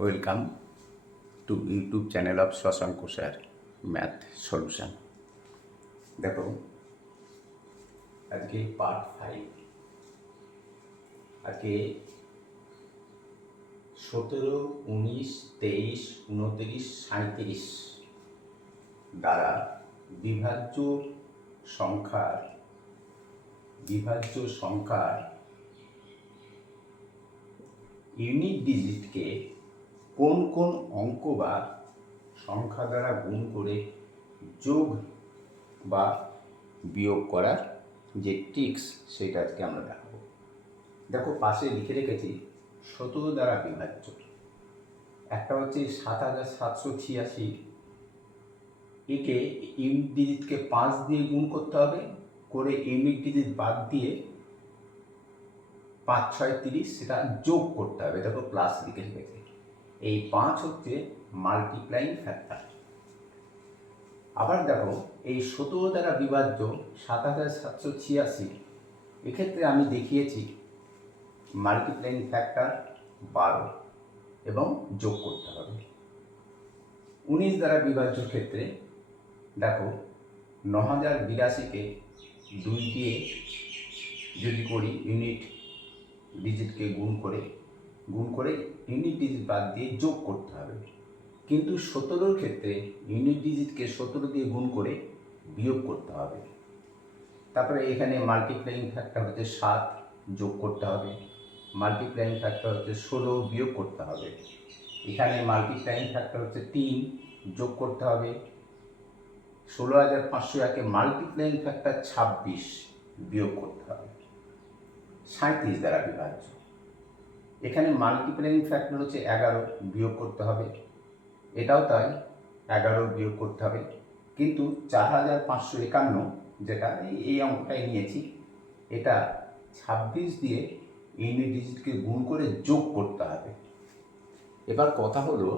Welcome to YouTube channel of Shashank sir math solution. দেখো, আজকে part 5। আজকে 17, 19, 23, 29, 37 দ্বারা বিভাজ্য সংখ্যার ইউনিট ডিজিটকে কোন কোন অঙ্ক বা সংখ্যা দ্বারা গুণ করে যোগ বা বিয়োগ করার যে ট্রিক্স সেটা আজকে আমরা দেখাবো। দেখো, পাশে লিখে রেখেছি 17 দ্বারা বিভাজ্য। একটা হচ্ছে 7786, একে ইউনিট ডিজিটকে 5 দিয়ে গুণ করতে হবে, করে ইউনিট ডিজিট বাদ দিয়ে 5 6 30 সেটা যোগ করতে হবে। দেখো, প্লাস লিখে রেখেছি। এই 5 হচ্ছে মাল্টিপ্লাইং ফ্যাক্টর। আবার দেখো, এই 17 দ্বারা বিভাজ্য 7786, এক্ষেত্রে আমি দেখিয়েছি মাল্টিপ্লাইং ফ্যাক্টর 12 এবং যোগ করতে হবে। 19 দ্বারা বিভাজ্য ক্ষেত্রে দেখো, 9082কে 2 দিয়ে যদি করি ইউনিট ডিজিটকে গুণ করে ইউনিট ডিজিট বাদ দিয়ে যোগ করতে হবে। কিন্তু 17 ক্ষেত্রে ইউনিট ডিজিটকে 17 দিয়ে গুণ করে বিয়োগ করতে হবে। তারপরে এখানে মাল্টিপ্লাইং ফ্যাক্টর হচ্ছে 7, যোগ করতে হবে। মাল্টিপ্লাইং ফ্যাক্টর হচ্ছে 16, বিয়োগ করতে হবে। এখানে মাল্টিপ্লাইং ফ্যাক্টর হচ্ছে 3, যোগ করতে হবে। 16501-এ মাল্টিপ্লাইং ফ্যাক্টর 26, বিয়োগ করতে হবে। 37 দ্বারা বিভাজ্য, এখানে মাল্টিপ্লাইং ফ্যাক্টর হচ্ছে 11, বিয়োগ করতে হবে। এটাও তাই, 11 বিয়োগ করতে হবে। কিন্তু 4551, যেটা এই অঙ্কটাই নিয়েছি, এটা 26 দিয়ে ইউনিট ডিজিটকে গুণ করে যোগ করতে হবে। এবার কথা হলো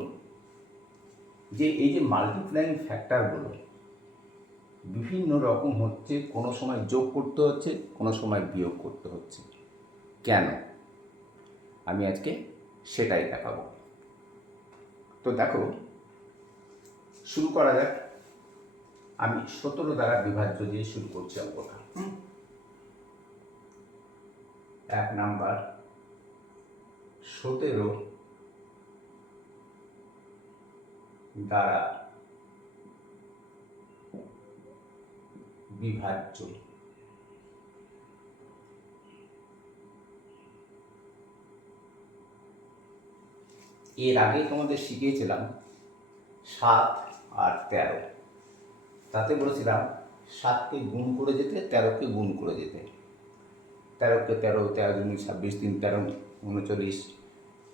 যে এই যে মাল্টিপ্লাইং ফ্যাক্টরগুলো বিভিন্ন রকম হচ্ছে, কোনো সময় যোগ করতে হচ্ছে, কোনো সময় বিয়োগ করতে হচ্ছে। কেন? আমি আজকে সেটাই দেখাবো। তো দেখো, শুরু করা যাক। আমি 17 দ্বারা বিভাজ্য দিয়ে শুরু করছি অঙ্কটা। 1 নাম্বার, 17 দ্বারা বিভাজ্য। এর আগে তোমাদের শিখিয়েছিলাম 7 আর 13। তাতে বলেছিলাম 7কে গুণ করে যেতে, 13কে গুণ করে যেতে। 13কে 13, 13 দুগুণে 26, 3 13 39,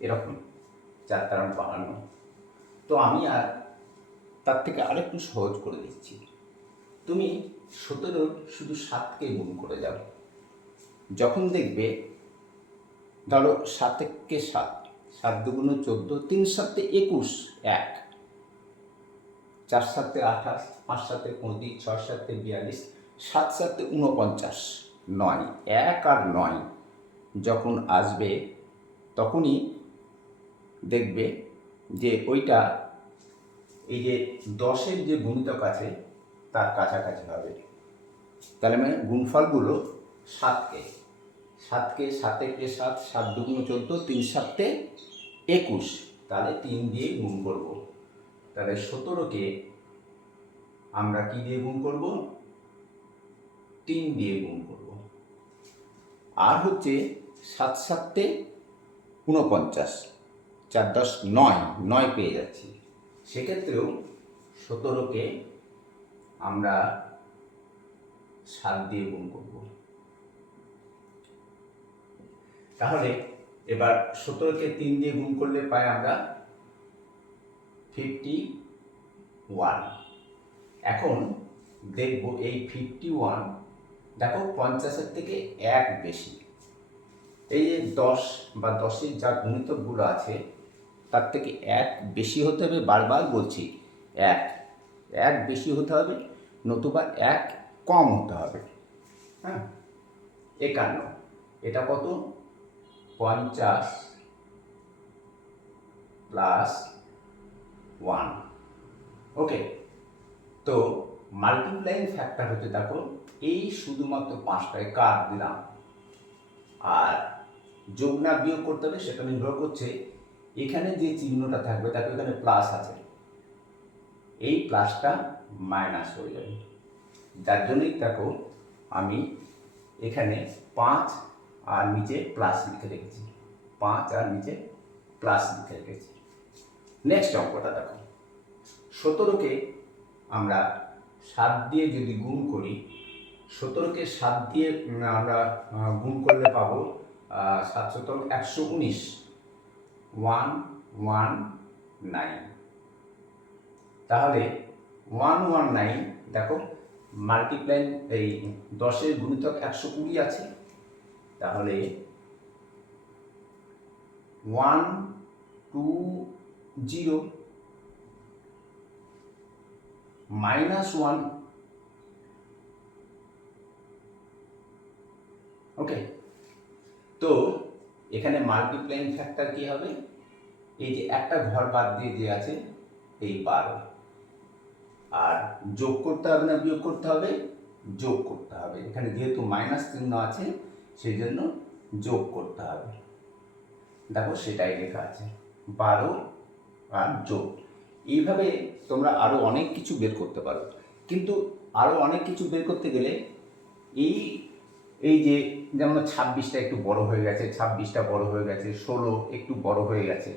এরকম 4 13 52। তো আমি আর তার থেকে আরেকটু সহজ করে দিচ্ছি। তুমি 17 শুধু 7কে গুণ করে যাও। যখন দেখবে, ধরো 7কে 7, 7 দুগুণে 14, 3 7 21, 1, 4 7 28, 5 7 35, 6 7 42, 7 7 49, 9, 1 আর 9 যখন আসবে তখনই দেখবে যে ওইটা এই যে 10-এর যে গুণিতক আছে তার কাছাকাছি হবে। তাহলে মানে গুণফলগুলো 7কে 7 7, 7 দুগুণে 14, 3 7 21, তাহলে 3 দিয়ে গুণ করব। তাহলে 17কে আমরা কি দিয়ে গুণ করব? 3 দিয়ে গুণ করব। আর হচ্ছে 7 7 49, 4 10 9, 9 পেয়ে যাচ্ছি। সেক্ষেত্রেও 17কে আমরা 7 দিয়ে গুণ করব। তাহলে এবার 17কে 3 দিয়ে গুণ করলে পাই আমরা 51। এখন দেখব এই 51, দেখো 50-এর থেকে 1 বেশি। এই যে 10 বা 10-এর যা গুণিতকগুলো আছে তার থেকে 1 বেশি হতে হবে। বারবার বলছি, 1 বেশি হতে হবে, নতুবা 1 কম হতে হবে। হ্যাঁ, 51, এটা কত? 50 প্লাস 1। ওকে, তো মাল্টিপ্লাইং ফ্যাক্টর হচ্ছে, দেখো এই শুধুমাত্র 5টায় কাট দিলাম, আর যোগ না বিয়োগ করতে হবে সেটা নির্ভর করছে এখানে যে চিহ্নটা থাকবে, দেখো এখানে প্লাস আছে, এই প্লাসটা মাইনাস হয়ে যাবে। যার জন্যই দেখো আমি এখানে 5 আর নিচে প্লাস লিখে রেখেছি, 5 আর নিচে প্লাস লিখে রেখেছি। নেক্সট অঙ্কটা দেখো, 17কে আমরা 7 দিয়ে যদি গুণ করি, 17কে 7 দিয়ে আমরা গুণ করলে পাবো 7 17 119, 119। তাহলে 119, দেখো মাল্টিপ্লাই এই 10-এর গুণিতক 120 আছে, তাহলে 120 মাইনাস 1। ওকে, তো এখানে মাল্টিপ্লাইং ফ্যাক্টর কি হবে, এই যে একটা ঘর বাদ দিয়ে যে আছে এই 12, আর যোগ করতে হবে না বিয়োগ করতে হবে, যোগ করতে হবে। এখানে যেহেতু মাইনাস চিহ্ন আছে সেই জন্য যোগ করতে হবে। দেখো সেটাই লেখা আছে, 12 আর যোগ। এইভাবে তোমরা আরও অনেক কিছু বের করতে পারো, কিন্তু আরও অনেক কিছু বের করতে গেলে এই যে যেমন 26টা একটু বড় হয়ে গেছে, 26টা বড় হয়ে গেছে, 16 একটু বড় হয়ে গেছে,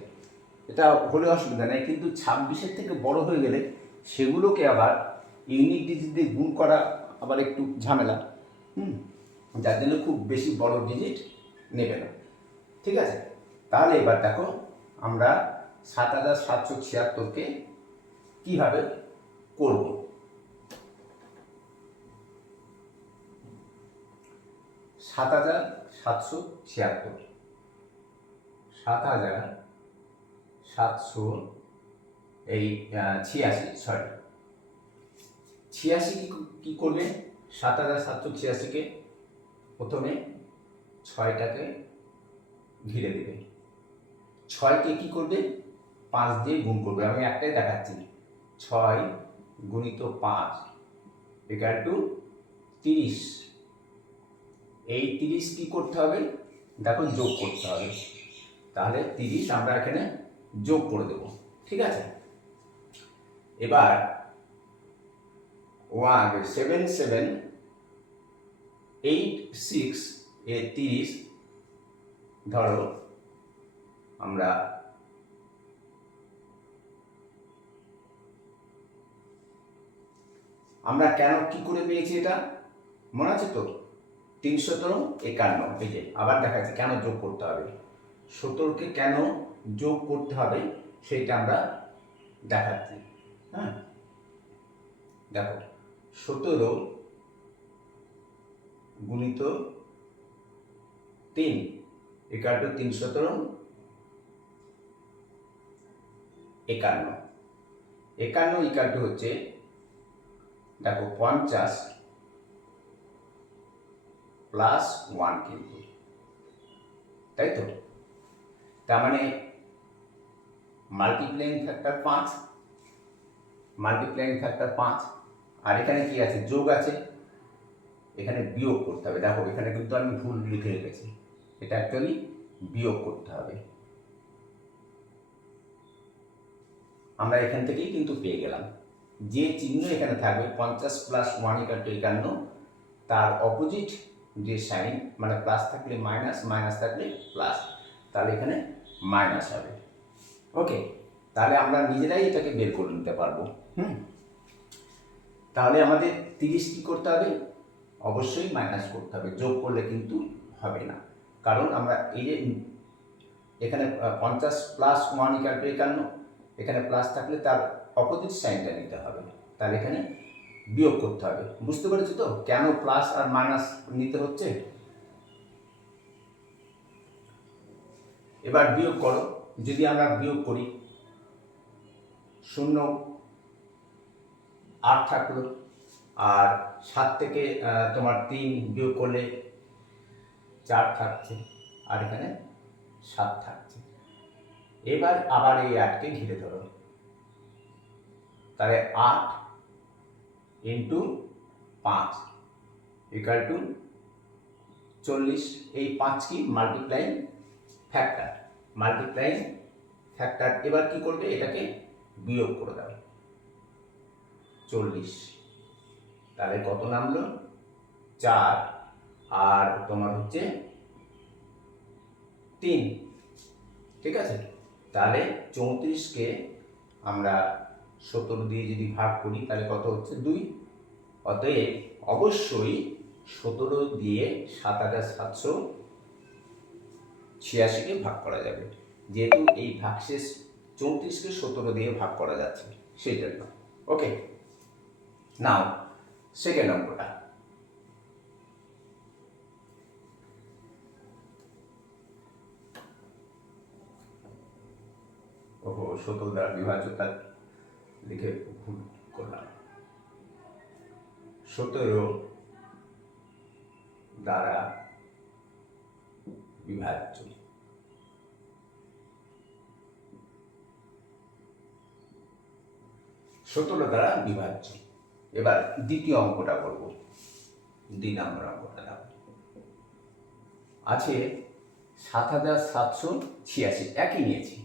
এটা হলে অসুবিধা নেই, কিন্তু 26-এর থেকে বড় হয়ে গেলে সেগুলোকে আবার ইউনিক ডিজিট দিয়ে গুণ করা আবার একটু ঝামেলা, যার জন্য খুব বেশি বড় ডিজিট নেবে না। ঠিক আছে, তাহলে এবার দেখো আমরা 7776কে কীভাবে করব। 7776, 7700 এই 86 কি করবে, 7786কে প্রথমে 6টাকে ঘিরে দেবে, 6কে কি করবে 5 দিয়ে গুণ করবে। আমি একটাই দেখাচ্ছি, 6 গুণিত 5 ইকুয়াল টু 30। এই 30 কি করতে হবে, দেখো যোগ করতে হবে, তাহলে 30 আমরা এখানে যোগ করে দেব। ঠিক আছে, এবার 7786 এর 30 ধরো আমরা কেন কি করে পেয়েছি এটা মনে আছে তো, 351। এই যে আবার দেখাচ্ছি কেন যোগ করতে হবে, 17কে কেন যোগ করতে হবে সেইটা আমরা দেখাচ্ছি। হ্যাঁ, দেখো 17 গুণিত 3 ইকুয়াল টু 317 51। 51 ইকুয়াল টু হচ্ছে, দেখো 50 প্লাস 1 কিন্তু, তাই তো, তার মানে মাল্টিপ্লাইং ফ্যাক্টর 5, আর এখানে কি আছে যোগ আছে, এখানে বিয়োগ করতে হবে। দেখো এখানে কিন্তু আমি ভুল লিখে রেখেছি, এটা অ্যাকচুয়ালি বিয়োগ করতে হবে। আমরা এখান থেকেই কিন্তু পেয়ে গেলাম, যে চিহ্ন এখানে থাকবে 50 প্লাস 1 ইকুয়াল টু 51, তার অপোজিট যে সাইন, মানে প্লাস থাকলে মাইনাস, মাইনাস থাকলে প্লাস, তাহলে এখানে মাইনাস হবে। ওকে, তাহলে আমরা নিজেরাই এটাকে বের করে নিতে পারবো। তাহলে আমাদের 30 কি করতে হবে, অবশ্যই মাইনাস করতে হবে, যোগ করলে কিন্তু হবে না, কারণ আমরা এই যে এখানে 50 প্লাস 1 ইকুয়াল টু 51, এখানে প্লাস থাকলে তার অপোজিট সাইনটা নিতে হবে, তাহলে এখানে বিয়োগ করতে হবে। বুঝতে পেরেছো তো কেন প্লাস আর মাইনাস নিতে হচ্ছে। এবার বিয়োগ করো, যদি আমরা বিয়োগ করি 0 8 থাকলো, আর 7 থেকে তোমার 3 বিয়োগ করলে 4 থাকছে, আর এখানে 7 থাকছে। এবার আবার এই 8কে ঘিরে ধরো, তাহলে 8 ইন্টু 5 ইকুয়াল টু 40। এই 5 কি মাল্টিপ্লাইং ফ্যাক্টর। এবার কি করবে, এটাকে বিয়োগ করে দাও, 40। তাহলে কত নামলো, 4 আর তোমার হচ্ছে 3। ঠিক আছে, তাহলে 34কে আমরা 17 দিয়ে যদি ভাগ করি তাহলে কত হচ্ছে, 2। অতএব অবশ্যই 17 দিয়ে 7786কে ভাগ করা যাবে, যেহেতু এই ভাগশেষ 34কে 17 দিয়ে ভাগ করা যাচ্ছে সেই জন্য। ওকে, নাও সেকেন্ড অঙ্কটা। ওহো, 17 দ্বারা বিভাজ্যতা লিখে ভুল করলাম। 17 দ্বারা বিভাজ্য। এবার দ্বিতীয় অঙ্কটা করব, 2 নম্বর অঙ্কটা দাও। আছে 7786, একই নিয়েছি,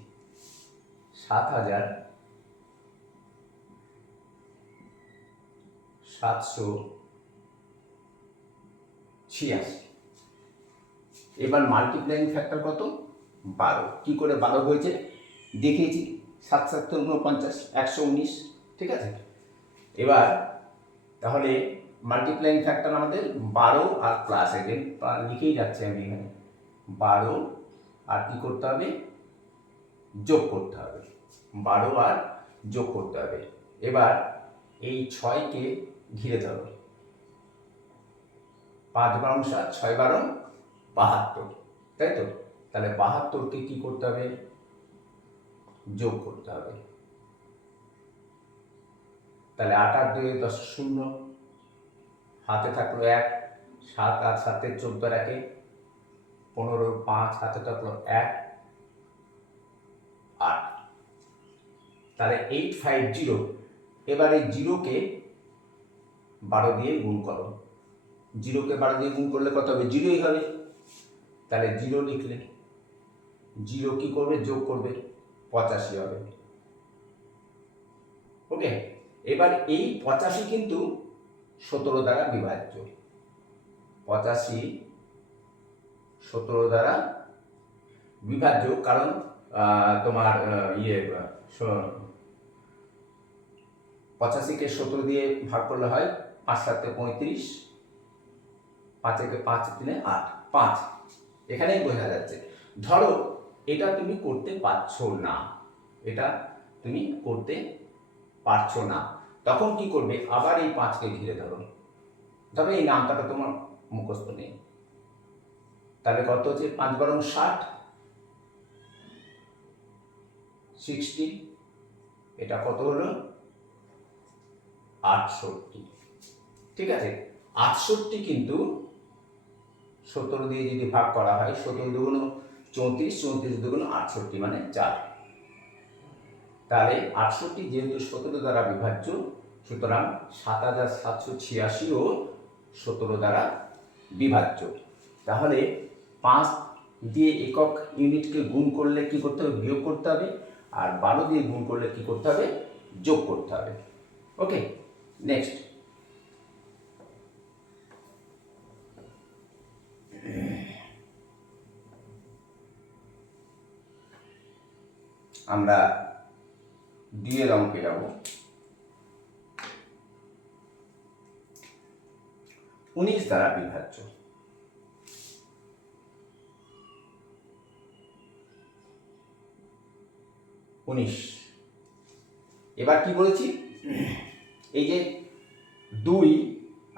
7786। এবার মাল্টিপ্লাইং ফ্যাক্টর কত, 12। কি করে 12 হয়েছে দেখিয়েছি, 7 7 49, 119। ঠিক আছে, এবার তাহলে মাল্টিপ্লাইং ফ্যাক্টর আমাদের 12 আর প্লাস, এগেন লিখেই যাচ্ছে আমি এখানে, 12 আর কি করতে হবে, যোগ করতে হবে, 12 আর যোগ করতে হবে। এবার এই 6কে ঘিরে ধরো, 5 12 7, 6 12 72, তাই তো? তাহলে 72কে কি করতে হবে, যোগ করতে হবে। তাহলে 8 আর 2 10, 0, হাতে থাকলো 1, 7 আর 7 14 আর 1 15, 5 হাতে থাকলো 1, 8। তাহলে 850। এবার এই 0কে 12 দিয়ে গুণ করো, 0কে 12 দিয়ে গুণ করলে কত হবে, 0ই হবে। তাহলে 0 লিখলে 0 কি করবে, যোগ করবে, 85 হবে। ওকে, এবার এই 85 কিন্তু 17 দ্বারা বিভাজ্য, 85 17 দ্বারা বিভাজ্য, কারণ তোমার 85কে 17 দিয়ে ভাগ করলে হয় 5 7 35, 5 একে 5 3 8, 5। এখানেই বোঝা যাচ্ছে। ধরো এটা তুমি করতে পারছো না, তখন কি করবে, আবার এই 5কে ঘিরে ধরো, তবে এই নামটা তোমার মুখস্থ নেই। তাহলে কত হচ্ছে, 5 12 60, 60। এটা কত হলো, 68। ঠিক আছে, 68 কিন্তু 17 দিয়ে যদি ভাগ করা হয়, 17 দুগুণ 34, 34 দুগুণ 68 মানে 4। তাহলে 68 যেহেতু 17 দ্বারা বিভাজ্য, সুতরাং 7786ও 17 দ্বারা বিভাজ্য। তাহলে 5 দিয়ে একক ইউনিটকে গুণ করলে কি করতে হবে, বিয়োগ করতে হবে, আর 12 দিয়ে গুণ করলে কি করতে হবে, যোগ করতে হবে। ওকে, নেক্সট। আমরা 2 এর অঙ্কে যাব। 19 দ্বারা বিভাজ্য। 19। এবার কি বলেছি, এই যে 2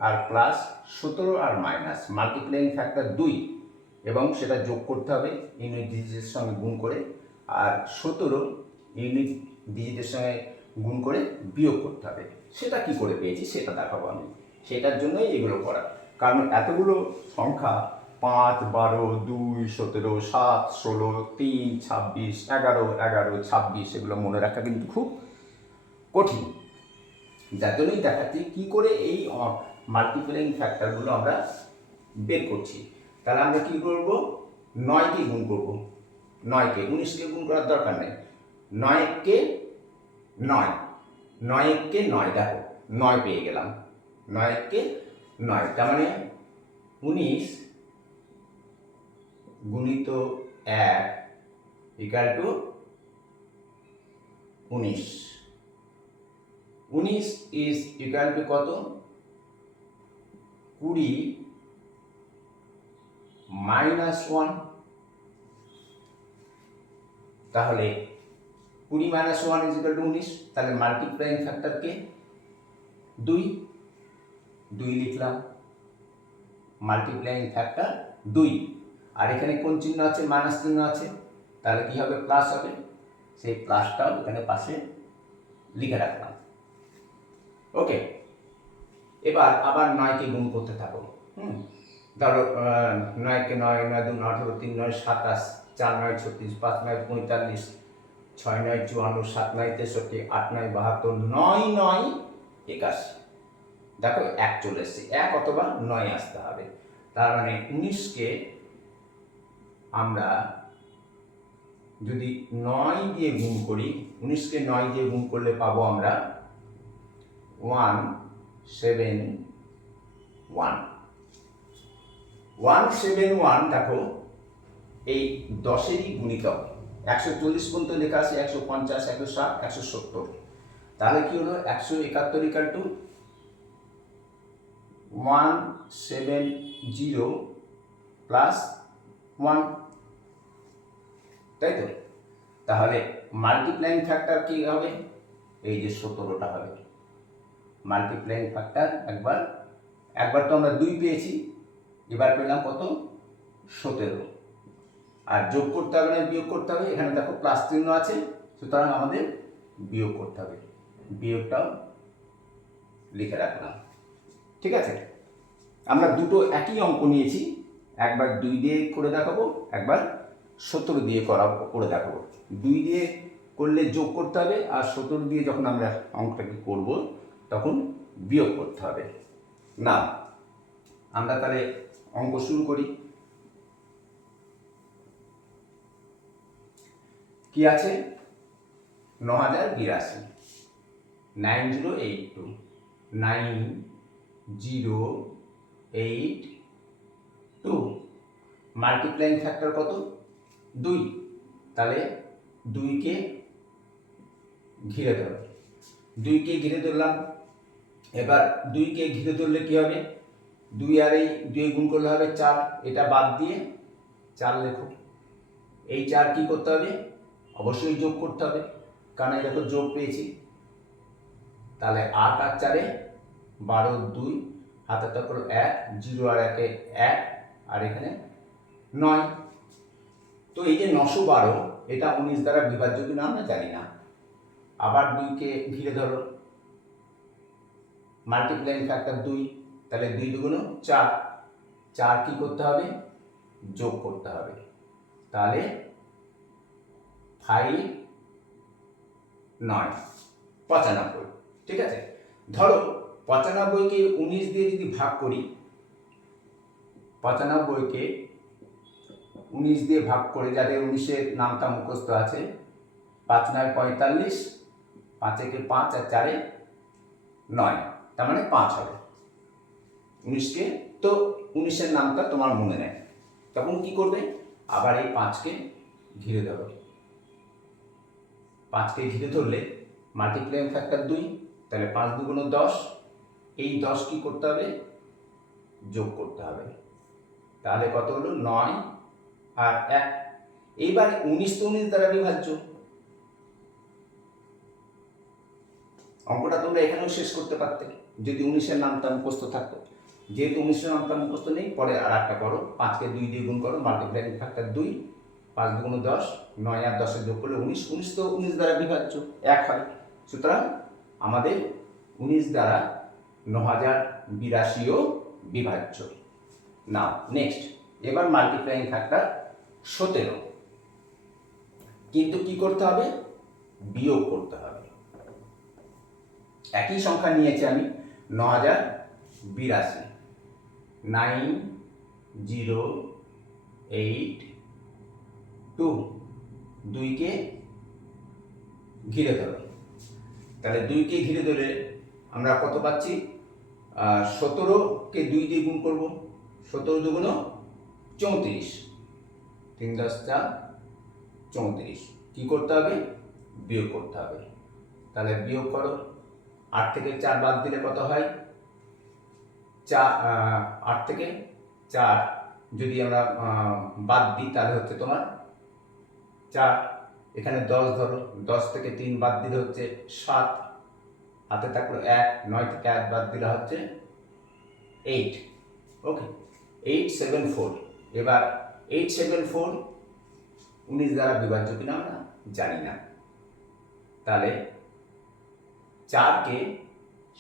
আর প্লাস 17 আর মাইনাস, মাল্টিপ্লাইং ফ্যাক্টর 2, এবং সেটা যোগ করতে হবে ইউনিট ডিজিটের সঙ্গে গুণ করে, আর 17 ইউনিট ডিজিটের সঙ্গে গুণ করে বিয়োগ করতে হবে। সেটা কি করে পেয়েছি সেটা দেখাবো আমি, সেটার জন্যই এগুলো করা, কারণ এতগুলো সংখ্যা 5, 12, 2, 17, 7, 16, 3, 26, 11, 11, 26 এগুলো মনে রাখা কিন্তু খুব কঠিন। যার জন্যই দেখাচ্ছি কী করে এই মাল্টিপ্লাইং ফ্যাক্টরগুলো আমরা বের করছি। তাহলে আমরা কী করবো, 9কে গুণ করবো, 9কে 19কে গুণ করার দরকার নেই, 9কে 9, 9কে 9, দেখো 9 পেয়ে গেলাম, 9কে 9, তার মানে 19 গুণিত 1 equal to 19। 19 is equal to কত, 20 মাইনাস 1। তাহলে 20 মাইনাস 1 ইজ ইকাল টু 19। তাহলে মাল্টিপ্লাইং ফ্যাক্টরকে 2, 2 লিখলাম, মাল্টিপ্লাইং ফ্যাক্টর 2। আর এখানে কোন চিহ্ন আছে, মাইনাস চিহ্ন আছে, তাহলে কি হবে, প্লাস হবে, সেই প্লাসটাও এখানে পাশে লিখে রাখলাম। ওকে, এবার আবার 9কে গুণ করতে থাকো। ধরো 9কে 9, 9 2 18, 3 9 27, 4 9 36, 5 9 45, 6 9 54, 7 9 63, 8 9 72, 9 9 81। দেখো 1 চলে এসছে, 1 অথবা 9 আসতে হবে। তার মানে 19কে আমরা যদি 9 দিয়ে গুণ করি, 19কে 9 দিয়ে গুণ করলে পাবো আমরা 171। 171 দেখো এই 10-এরই গুণিতক, 140 পর্যন্ত লেখা আছে, 150, 160, 170। তাহলে কি হলো, 171 ইকাল টু 170 প্লাস 1, তাই তো? তাহলে মাল্টিপ্লাইং ফ্যাক্টর কি হবে, এই যে 17টা হবে মাল্টিপ্লাইং ফ্যাক্টর। একবার তো আমরা 2 পেয়েছি, এবার পেলাম কত, 17। আর যোগ করতে হবে না বিয়োগ করতে হবে, এখানে দেখো প্লাস চিহ্ন আছে, সুতরাং আমাদের বিয়োগ করতে হবে, বিয়োগটাও লিখে রাখলাম। ঠিক আছে, আমরা দুটো একই অঙ্ক নিয়েছি, একবার 2 দিয়ে করে দেখাবো, একবার 17 দিয়ে করে দেখাবো। 2 দিয়ে করলে যোগ করতে হবে, আর 17 দিয়ে যখন আমরা অঙ্কটাকে করব তখন বিয়োগ করতে হবে। না, আমরা তাহলে অঙ্ক শুরু করি। কি আছে, 9082, 9082, 9082, মাল্টিপ্লাইং ফ্যাক্টর কত, 2। তাহলে 2কে ঘিরে ধরো, 2কে ঘিরে ধরলাম। এবার 2কে ঘিরে ধরলে কি হবে, 2 আর এই 2 গুণ করলে হবে 4, এটা বাদ দিয়ে 4 লেখো। এই 4 কি করতে হবে, অবশ্যই যোগ করতে হবে, কারণ এই দেখো যোগ পেয়েছি। তাহলে 8 আর 4-এ 12, 2 হাতে তখন 1, 0 আর 1-এ 1, আর এখানে 9। তো এই যে 912 এটা 19 দ্বারা বিভাজ্য কিনা আমরা জানি না। আবার 2কে ঘিরে ধরো, মাল্টিপ্লাইং ফ্যাক্টর 2, তাহলে 2 2 4, 4 কি করতে হবে, যোগ করতে হবে। তাহলে 5 9 95। ঠিক আছে, ধরো 95কে 19 দিয়ে যদি ভাগ করি, 95কে 19 দিয়ে ভাগ করে, যাদের 19-এর নামটা মুখস্থ আছে, 5 9 45, 5-এ 5 আর 4-এ 9, তার মানে 5 হবে। 19কে তো 19-এর নামটা তোমার মনে নেই, তখন কি করবে, আবার এই 5কে ঘিরে ধরো। 5কে ঘিরে ধরলে মাল্টিপ্লাইং ফ্যাক্টর 2, তাহলে 5 2 10, এই 10 কি করতে হবে, যোগ করতে হবে। তাহলে কত হলো, 9 আর 1। এইবার 19 তো 19 দ্বারা বিভাজ্য, অঙ্কটা তোমরা এখানেও শেষ করতে পারতে যদি 19-এর নামটা মুখস্থ থাকতো। যেহেতু 19-এর নামটা মুখস্থ নেই, পরে আর একটা করো, 5কে 2 দিয়ে গুণ করো, মাল্টিপ্লাইং ফ্যাক্টর 2, 5 2 10, 9 আর 10-এর যোগ করলে 19, 19 তো 19 দ্বারা বিভাজ্য 1 হয়। সুতরাং আমাদের 19 দ্বারা 9082ও বিভাজ্য। নাও নেক্সট, এবার মাল্টিপ্লাইং ফ্যাক্টর 17, কিন্তু কি করতে হবে? বিয়োগ করতে হবে। একই সংখ্যা নিয়েছি আমি 9082, 9082, 2কে ঘিরে ধরো। তাহলে 2কে ঘিরে ধরে আমরা কত পাচ্ছি? 17কে 2 দিয়ে গুণ করব, 17 দুগুণ 34, 3 10 34। কি করতে হবে? বিয়োগ করতে হবে। তাহলে বিয়োগ করো, 8 থেকে 4 বাদ দিলে কত হয়? 8 থেকে 4 যদি আমরা বাদ দিই তাহলে হচ্ছে তোমার 4, এখানে 10 ধরো, 10 থেকে 3 বাদ দিলে হচ্ছে 7, হাতে থাকলো 1, 9 থেকে 1 বাদ দিলে হচ্ছে 8। ওকে, 874। এবার 874 19 দ্বারা বিভাজ্য কিনা আমরা জানি না। তাহলে 4কে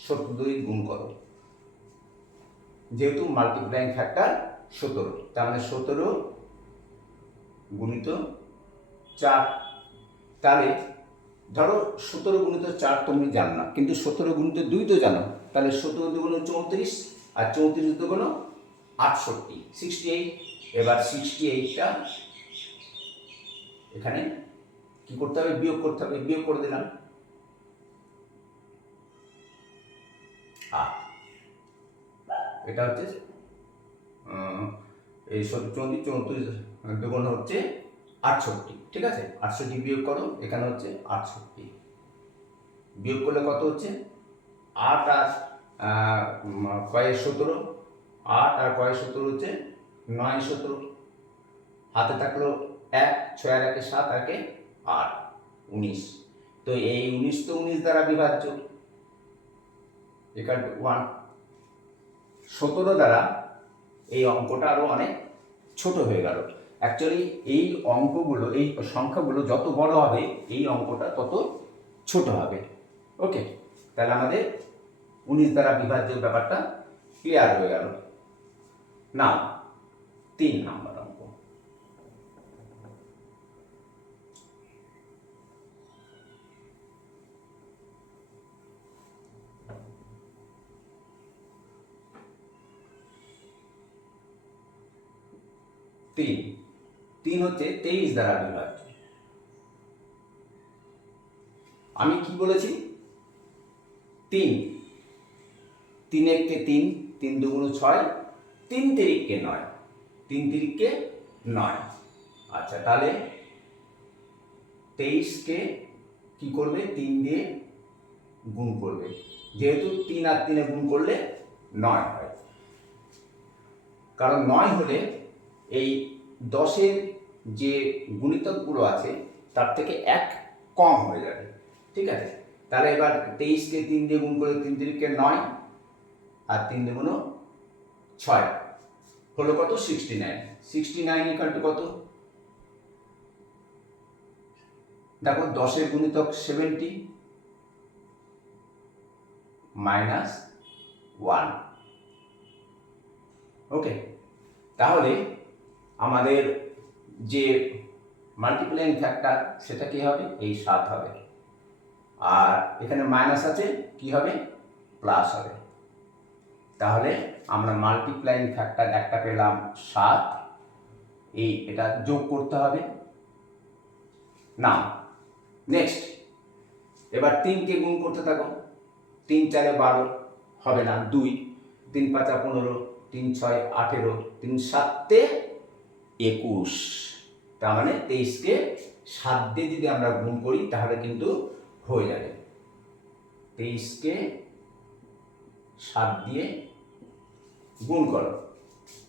17 গুণ করো, যেহেতু মাল্টিপ্লাইং ফ্যাক্টর 17, তার মানে 17 গুণিত 4। তাহলে ধরো 17 গুণিত 4 তুমি জানো না, কিন্তু 17 গুণিত 2 তো জানো। তাহলে 17 দুগুণ 34, আর 34 দুগুণ 68, 68। এবার 68টা এখানে কি করতে হবে? বিয়োগ করতে হবে। বিয়োগ করে দিলাম, এটা হচ্ছে এই 34, 34 দুগুণ হচ্ছে 68, ঠিক আছে? 68 বিয়োগ করো, এখানে হচ্ছে 68। বিয়োগ করলে কত হচ্ছে? 8 আর কয়ের 17, 8 আর কয়ের 17 হচ্ছে 9 17, হাতে থাকলো 1, 6 আর 1 7, আর 8, 19। তো এই 19 তো 19 দ্বারা বিভাজ্য, equal to 1। 17 দ্বারা এই অঙ্কটা আরো অনেক ছোট হয়ে গেল। অ্যাকচুয়ালি এই অঙ্কগুলো, এই সংখ্যাগুলো যত বড় হবে এই অঙ্কটা তত ছোট হবে। ওকে, তাহলে আমাদের 19 দ্বারা বিভাজ্য ব্যাপারটা ক্লিয়ার হয়ে গেল। নাও 3 নম্বর অঙ্ক। তিন হচ্ছে 23 দ্বারা বিভাজ্য। আমি কি বলেছি? 3, 3 একে 3, 3 দুগুণ 6, 3 তিরিককে 9, 3 তিরিককে 9। আচ্ছা, তাহলে 23কে কি করবে? 3 দিয়ে গুণ করবে, যেহেতু 3 আর 3 গুণ করলে 9 হয়। কারণ 9 হলে এই 10-এর যে গুণিতকগুলো আছে তার থেকে 1 কম হয়ে যাবে, ঠিক আছে? তাহলে এবার 23কে 3 দিয়ে গুণ করে 3 তিরিককে 9, আর 3 দুগুণ 6, হলো কত? 69। 69 ইকুয়াল টু কত? দেখো 10-এর গুণিতক 70 মাইনাস 1। ওকে, তাহলে আমাদের যে মাল্টিপ্লাইং ফ্যাক্টর সেটা কি হবে? এই 7 হবে, আর এখানে মাইনাস আছে, কি হবে? প্লাস হবে। তাহলে আমরা মাল্টিপ্লাইং ফ্যাক্টর একটা পেলাম 7, এটা যোগ করতে হবে না। নেক্সট, এবার 3কে গুণ করতে থাকো। 3 4 12 হবে না, 2, 3 5 15, 3 6 18, 3 7 21। তার মানে 23কে 7 দিয়ে যদি আমরা গুণ করি তাহলে কিন্তু হয়ে যাবে। 23কে 7 দিয়ে গুণ করো,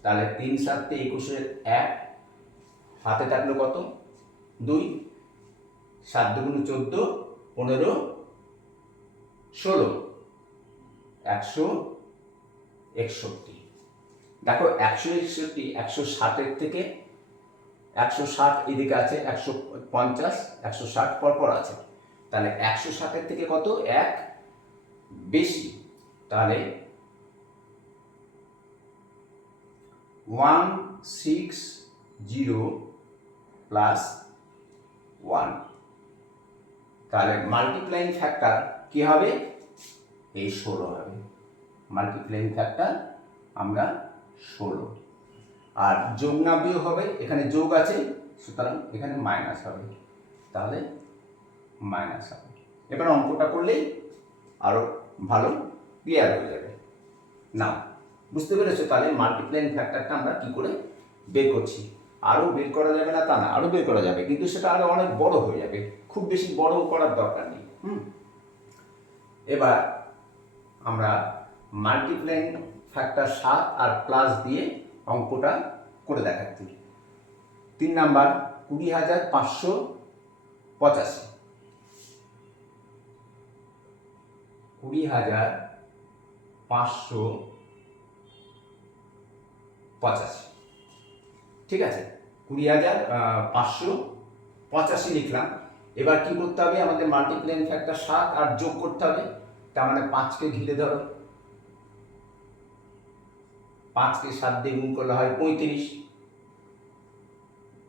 তাহলে 3 7 21-এর 1, হাতে থাকলো কত? 2, 7 দুগুণ 14, 15 16, 161। দেখো 161 160-এর থেকে 160 এদিকে আছে, 150 160 পরপর আছে, তাহলে 160-এর থেকে কত? 1 বেশি। তাহলে 160 প্লাস 1। তাহলে মাল্টিপ্লাইং ফ্যাক্টর কি হবে? এই 16 হবে। মাল্টিপ্লাইং ফ্যাক্টর আমরা 16। আর যোগ না বিয়োগ হবে, এখানে যোগ আছে সুতরাং এখানে মাইনাস হবে, তাহলে মাইনাস হবে। এবার অঙ্কটা করলেই আরো ভালো ক্লিয়ার হয়ে যাবে। না বুঝতে পেরেছো? তাহলে মাল্টিপ্লাইং ফ্যাক্টরটা আমরা কি করে বের করছি। আরও বের করা যাবে না তা না, আরও বের করা যাবে, কিন্তু সেটা আরো অনেক বড় হয়ে যাবে, খুব বেশি বড় করার দরকার নেই। এবার আমরা মাল্টিপ্লাইং ফ্যাক্টর 7 আর প্লাস দিয়ে অঙ্কটা করে দেখাচ্ছি। 3 নাম্বার 20,585। 20,585, ঠিক আছে? 20,585 লিখলাম। এবার কি করতে হবে? আমাদের মাল্টিপ্লাইং ফ্যাক্টর 7 আর যোগ করতে হবে। তার মানে 5কে ঘিরে ধরো, 5কে 7 দিয়ে গুণ করলে হয় 35।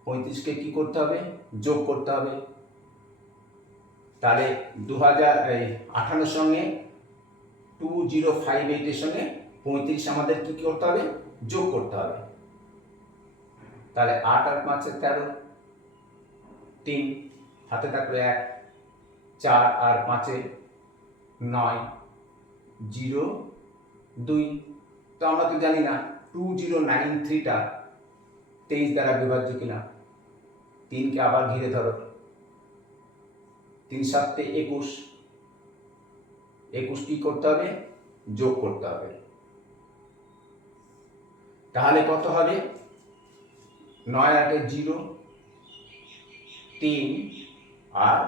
35কে কি করতে হবে? যোগ করতে হবে। তাহলে 2058 সঙ্গে 2058 এর সঙ্গে 35 আমাদের কি করতে হবে? যোগ করতে হবে। তাহলে 8 আর 5 13, 3 হাতে থাকলো 1, 4 আর 5 9, 0 2। তো আমরা তো জানি না 2093টা 23 দ্বারা বিভাজ্য কিনা। 3কে আবার ঘিরে ধরো, 3 7 21, 21 কি করতে হবে? যোগ করতে হবে। তাহলে কত হবে? 9 8 0, 3 আর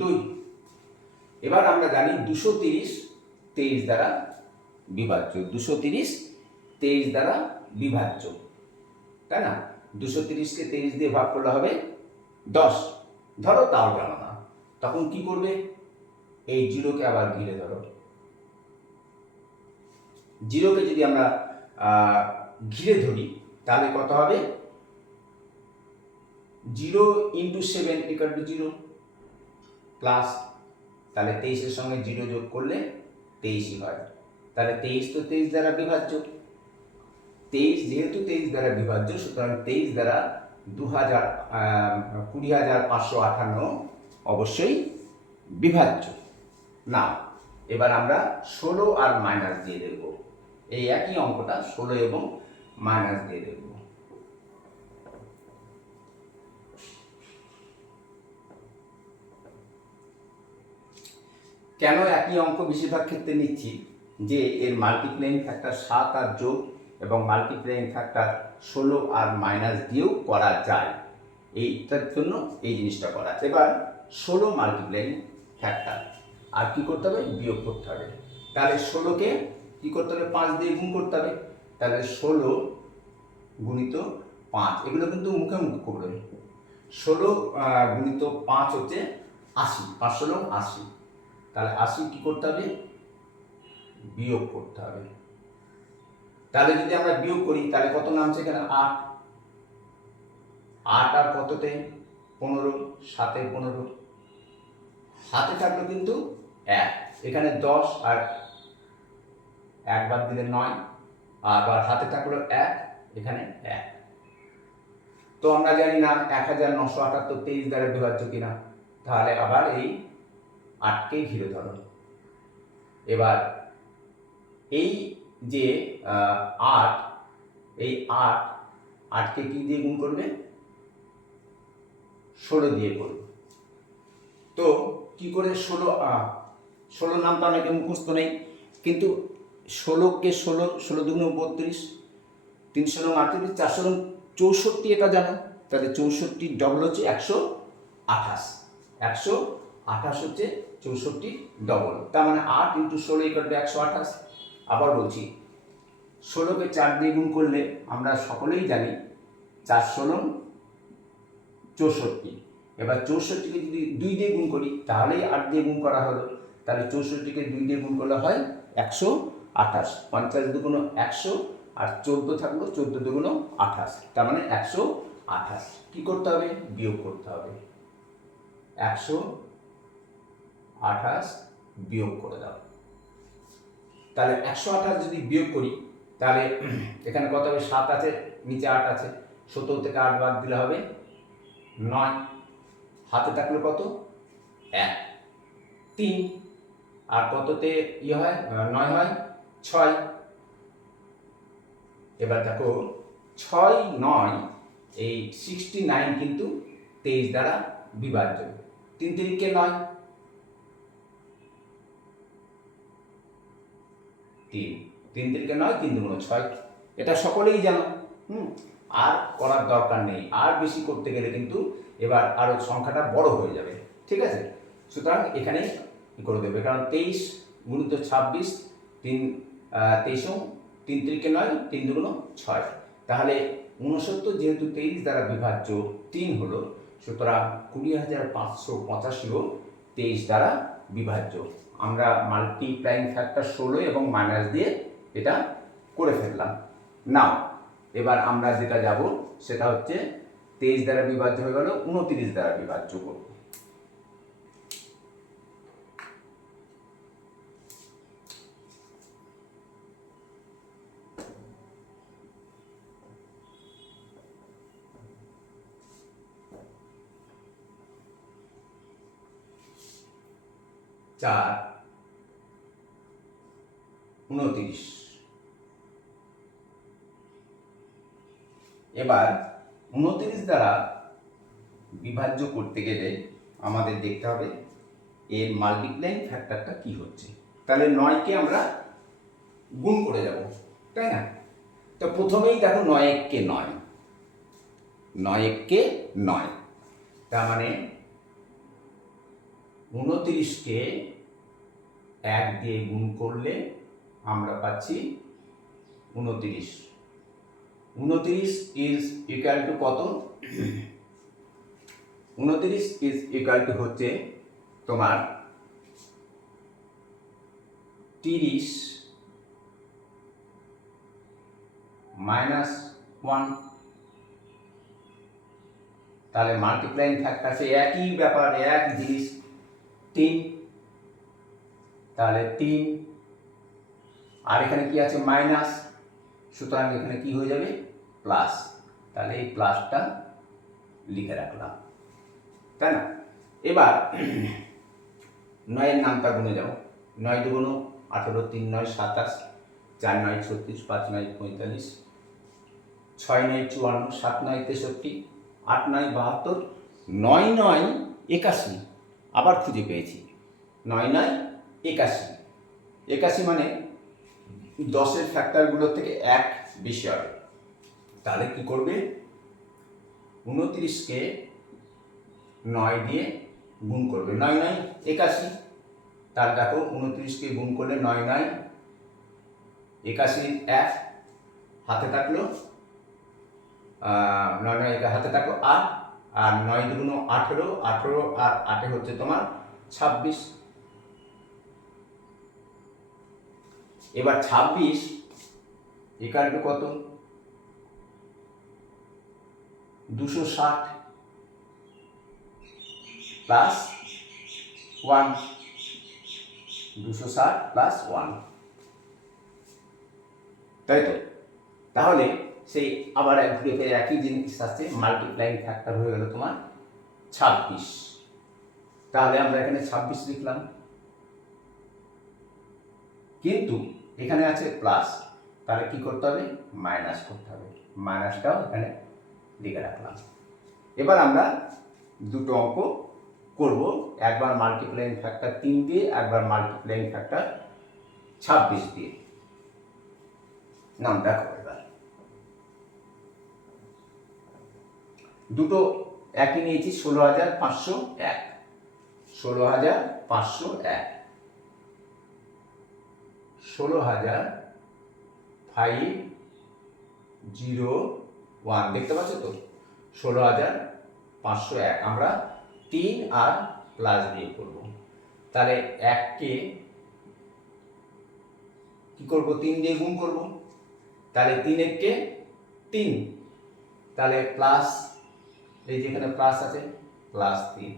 2। এবার আমরা জানি 230 23 দ্বারা বিভাজ্য। 230 23 দ্বারা বিভাজ্য, তাই না? 230কে 23 দিয়ে ভাগ করলে হবে 10। ধরো তাও জানো না, তখন কি করবে? এই 0কে আবার ঘিরে ধরো। 0কে যদি আমরা ঘিরে ধরি তাহলে কত হবে? 0 × 7 = 0 প্লাস, তাহলে 23 সঙ্গে 0 যোগ করলে 23ই হয়। তাহলে 23 তো 23 দ্বারা বিভাজ্য। 23 যেহেতু 23 দ্বারা বিভাজ্য, সুতরাং 23 দ্বারা 20,558 অবশ্যই বিভাজ্য না। এবার আমরা 16 আর মাইনাস দিয়ে দেব। এই একই অঙ্কটা 16 এবং মাইনাস দিয়ে দেব। কেন একই অঙ্ক বেশিরভাগ ক্ষেত্রে নিচ্ছি? যে এর মাল্টিপ্লাইং ফ্যাক্টর 7 আর যোগ এবং মাল্টিপ্লাইং ফ্যাক্টর 16 আর মাইনাস দিয়েও করা যায়, এইটার জন্য এই জিনিসটা করা। এবার 16 মাল্টিপ্লাইং ফ্যাক্টর, আর কি করতে হবে? বিয়োগ করতে হবে। তাহলে 16কে কি করতে হবে? 5 দিয়ে গুণ করতে হবে। তাহলে 16 গুণিত 5, এগুলো কিন্তু মুখে মুখে করবে। 16 গুণিত 5 হচ্ছে 80, 5 16 80। তাহলে 80 কি করতে হবে? বিয়োগ করতে হবে। তাহলে যদি আমরা বিয়োগ করি তাহলে কত নামছে? এখানে 8। 8 আর কততে? 15, 7 এ 15, হাতে থাকলো কিন্তু 1। এখানে 10 আর 1 বাদ দিলে 9, আবার হাতে থাকলো 1, এখানে 1। তো আমরা জানি না 1978 23 দ্বারা বিভাজ্য কিনা। তাহলে আবার এই 8কে ঘিরে ধরো। এবার এই যে 8, এই 8কে কি দিয়ে গুণ করবে? 16 দিয়ে করবে। তো কি করে 16 নামটা অনেকে মুখস্থ নেই, কিন্তু 16কে 16 দুগুণ 32, 3 16 38, 4 16 64, এটা জানো। তাহলে 64 ডবল হচ্ছে 128। 128 হচ্ছে 64 ডবল, তার মানে 8 × 16 = 128। আবার বলছি, 16কে 4 দিয়ে গুণ করলে আমরা সকলেই জানি 4 16 64। এবার 64কে যদি 2 দিয়ে গুণ করি তাহলেই 8 দিয়ে গুণ করা হলো। তাহলে 64কে 2 দিয়ে গুণ করলে হয় 128। 50 দুগুণ 100 আর 14 থাকলো, 14 দুগুণ 28, তার মানে 128। কি করতে হবে? বিয়োগ করতে হবে। 128 বিয়োগ করে দাও। তাহলে 128 যদি বিয়োগ করি তাহলে এখানে কত হবে? 7 আছে, নিচে 8 আছে, 17 থেকে 8 বাদ দিলে হবে 9, হাতে থাকলো কত? 1, 3, আর কততে ইয়ে হয়? 9 হয় 6। এবার দেখো 6, 9, এই 69 কিন্তু 23 দ্বারা বিভাজ্য। 3 3 9, 3 3 3 9, 3 2 6, এটা সকলেই জানো। আর করার দরকার নেই, আর বেশি করতে গেলে কিন্তু এবার আরো সংখ্যাটা বড় হয়ে যাবে। ঠিক আছে, সুতরাং এখানে করে দেবে, কারণ 23 গুণিত 26, 3 23, 3 3 9, 3 2 6, তাহলে 69 যেহেতু 23 দ্বারা বিভাজ্য 3 হলো, সুতরাং 20,585ও 23 দ্বারা বিভাজ্য। আমরা মাল্টিপ্লাইং ফ্যাক্টর 16 এবং মাইনাস দিয়ে এটা করে ফেললাম। নাও এবার আমরা যেটা যাব সেটা হচ্ছে 23 দ্বারা বিভাজ্য হয়ে গেল, 29 দ্বারা বিভাজ্য করব। চার 29। এবার 29 দ্বারা বিভাজ্য করতে গেলে আমাদের দেখতে হবে এর মাল্টিপ্লাইং ফ্যাক্টরটা কি হচ্ছে। তাহলে 9কে আমরা গুণ করে যাব, তাই না? তো প্রথমেই দেখো 9 1 কে 9, 9 1 কে 9, তার মানে 29কে 1 দিয়ে গুণ করলে আমরা পাচ্ছি 29। 29 ইজ ইকুয়াল টু কত? 29 ইজ ইকুয়াল টু হচ্ছে তোমার 30 মাইনাস 1। তাহলে মাল্টিপ্লাইং ফ্যাক্টর সে একই ব্যাপার, এক জিনিস, 3। তাহলে 3, আর এখানে কি আছে? মাইনাস, সুতরাং এখানে কি হয়ে যাবে? প্লাস। তাহলে এই প্লাসটা লিখে রাখলাম, তাই না? এবার 9 এর নামটা গুনে যাও। 9 2 18, 3 9 27, 4 9 36, 5 9 45, 6 9 54, 7 9 63, 8 9 72, 9 9 81। আবার খুঁজে পেয়েছি, 9 9 81। 81 মানে 10-এর ফ্যাক্টরগুলোর থেকে 1 বেশি হবে। তাহলে কি করবে? 29কে 9 দিয়ে গুণ করবে, 9 9 81। তাহলে দেখো 29কে গুণ করলে 9 9 81, 1 হাতে থাকলো, 9 9 হাতে থাকলো 8, আর 9 2 18, 18 আর 8 হচ্ছে তোমার 26। এবার 26 ইকুয়াল টু কত? 260 প্লাস 1, 260 প্লাস 1, তাই তো? তাহলে সেই আবার ঘুরে ফিরে একই জিনিস আসছে, মাল্টিপ্লাইং ফ্যাক্টর হয়ে গেল তোমার 26। তাহলে আমরা এখানে 26 লিখলাম, কিন্তু এখানে আছে প্লাস, তাহলে কি করতে হবে? মাইনাস করতে হবে। মাইনাসটাও এখানে লিখে রাখলাম। এবার আমরা দুটো অঙ্ক করব, একবার মাল্টিপ্লাইং ফ্যাক্টর 3 দিয়ে, একবার মাল্টিপ্লাইং ফ্যাক্টর 26 দিয়ে। নাম দেখো, এবার দুটো একই নিয়েছি, 16,501, 16,501, 16,501, দেখতে পাচ্ছ তো? 16,501 আমরা 3 আর প্লাস দিয়ে করব। তাহলে 1কে কি করব? 3 দিয়ে গুণ করব, তাহলে 3 একে 3, তাহলে প্লাস, এই যেখানে প্লাস আছে প্লাস 3,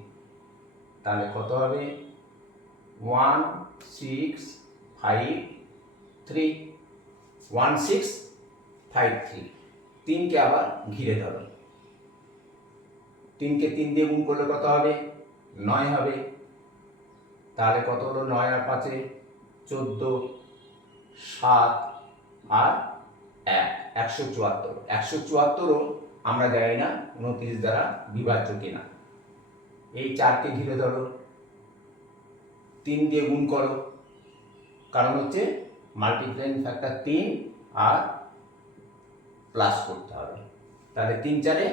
তাহলে কত হবে 1 6 5 3, 1 6 5 3। 3কে আবার ঘিরে ধরো, 3কে 3 দিয়ে গুণ করলে কত হবে 9 হবে। তাহলে কত হলো 9 আর 5 14, 7 আর 1 174। 174ও আমরা জানি না 29 দ্বারা বিভাজ্য কিনা। এই 4কে ঘিরে ধরো, 3 দিয়ে গুণ করো, কারণ হচ্ছে মাল্টিপ্লাইং ফ্যাক্টর 3 আর প্লাস করতে হবে। তাহলে 3 4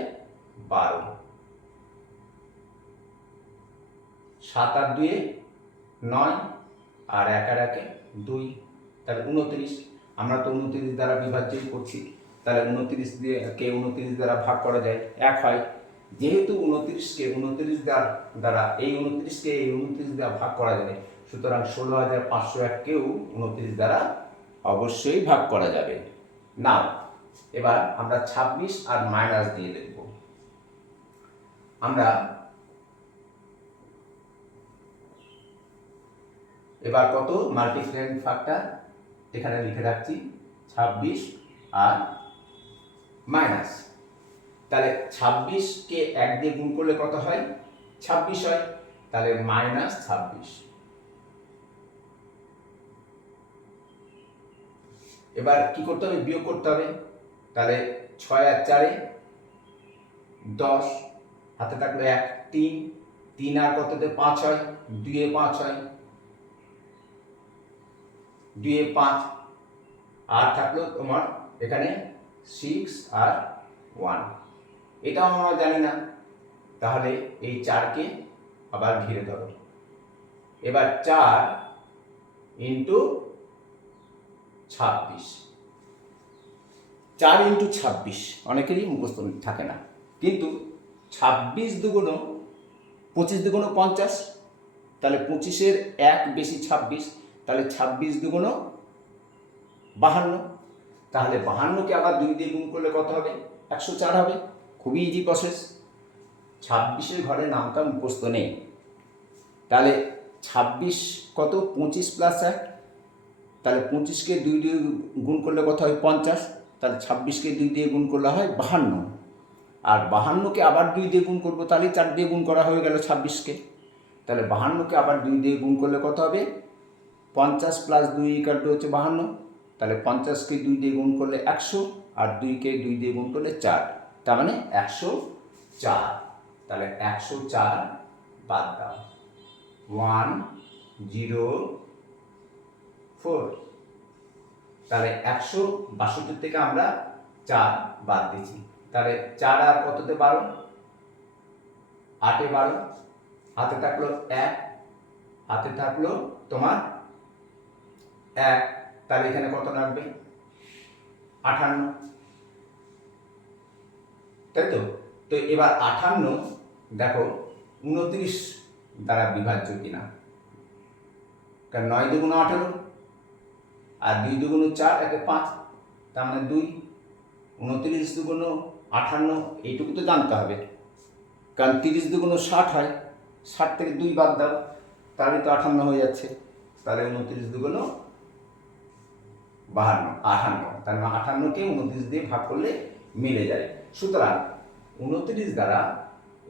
12, 7 আর 2 9, আর 1 আর 1 2, তাহলে 29। আমরা তো 29 দ্বারা বিভাজ্যই করছি, তাহলে 29 দিয়ে কে 29 দ্বারা ভাগ করা যায় 1 হয়। যেহেতু 29কে 29 দ্বারা এই 29কে এই 29 দ্বারা ভাগ করা যায়, সুতরাং 16501কেও 29 দ্বারা অবশ্যই ভাগ করা যাবে। নাও এবার আমরা 26 আর মাইনাস দিয়ে দেখব। আমরা এবার কত মাল্টিপ্লাইং ফ্যাক্টর এখানে লিখে রাখছি 26 আর মাইনাস। তাহলে 26কে 1 দিয়ে গুণ করলে কত হয় 26 হয়, তাহলে মাইনাস 26। এবার কি করতে হবে বিয়োগ করতে হবে, তাহলে 6 আর 4 10, হাতে থাকলো 1 3, 3 আর কততে 5 হয়, 2 এ 5 হয়, 2 এ 5, আর থাকলো তোমার এখানে 6 আর 1, এটাও আমরা জানি না। তাহলে এই 4কে আবার ঘিরে ধরো। এবার 4 ইন্টু 26, 4 ইন্টু 26 অনেকেরই মুখস্থ থাকে না, কিন্তু 26 দুগুণ 25 দুগুণ 50, তাহলে 25-এর 1 বেশি 26, তাহলে 26 দুগুণ 52, তাহলে 52কে আবার 2 দিয়ে গুণ করলে কত হবে 104 হবে। খুবই ইজি প্রসেস। 26-এর ঘরে নামটা মুখস্থ নেই, তাহলে 26 কত 25 প্লাস 1, তাহলে 25কে 2 দিয়ে গুণ করলে কত হয় 50, তাহলে 26কে 2 দিয়ে গুণ করলে হয় 52, আর 52কে আবার 2 দিয়ে গুণ করবো, তাহলে 4 দিয়ে গুণ করা হয়ে গেল 26কে। তাহলে 52কে আবার 2 দিয়ে গুণ করলে কত হবে 50 প্লাস 2 ইকুয়াল টু হচ্ছে 52, তাহলে 50কে 2 দিয়ে গুণ করলে 100, আর 2কে 2 দিয়ে গুণ করলে 4, তার মানে 104। তাহলে 104 বাদ দাও 104, তাহলে 162 থেকে আমরা 4 বাদ দিচ্ছি, তাহলে 4 আর কততে 12, 8 এ 12, হাতে থাকলো 1, হাতে থাকলো তোমার 1, তাহলে এখানে কত লাগবে 58, তাই তো। তো এবার 58 দেখো 29 দ্বারা বিভাজ্য কিনা, কারণ 9 দুগুণ 18, আর 2 দুগুণ 4, একে 5, তার মানে 2, 29 দুগুণ 58, এইটুকু তো জানতে হবে, কারণ 30 দুগুণ 60 হয়, 60 থেকে 2 বাদ দাও, তাহলে তো 58 হয়ে যাচ্ছে। তাহলে 29 দুগুণ 52, 58, তার মানে 58কে 29 দিয়ে ভাগ করলে মিলে যায়। সুতরাং 29 দ্বারা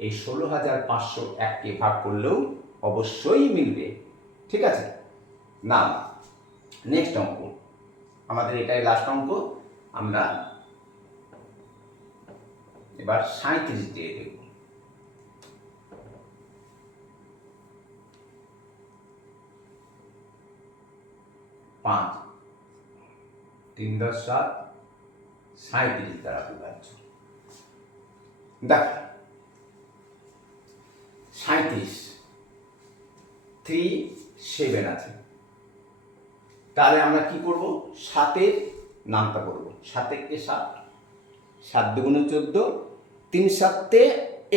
এই 16501কে ভাগ করলেও অবশ্যই মিলবে। ঠিক আছে, না নেক্সট অঙ্ক, আমাদের এটাই লাস্ট অঙ্ক। আমরা এবার 37 দিয়ে দেখব। 5 3 10 7, 37 দ্বারা বিভাজ্য। দেখ 37 3 7 আছে, তাহলে আমরা কি করব 7-এর নামটা করব। 7 কে 7, 7 দুগুণে 14, 3 7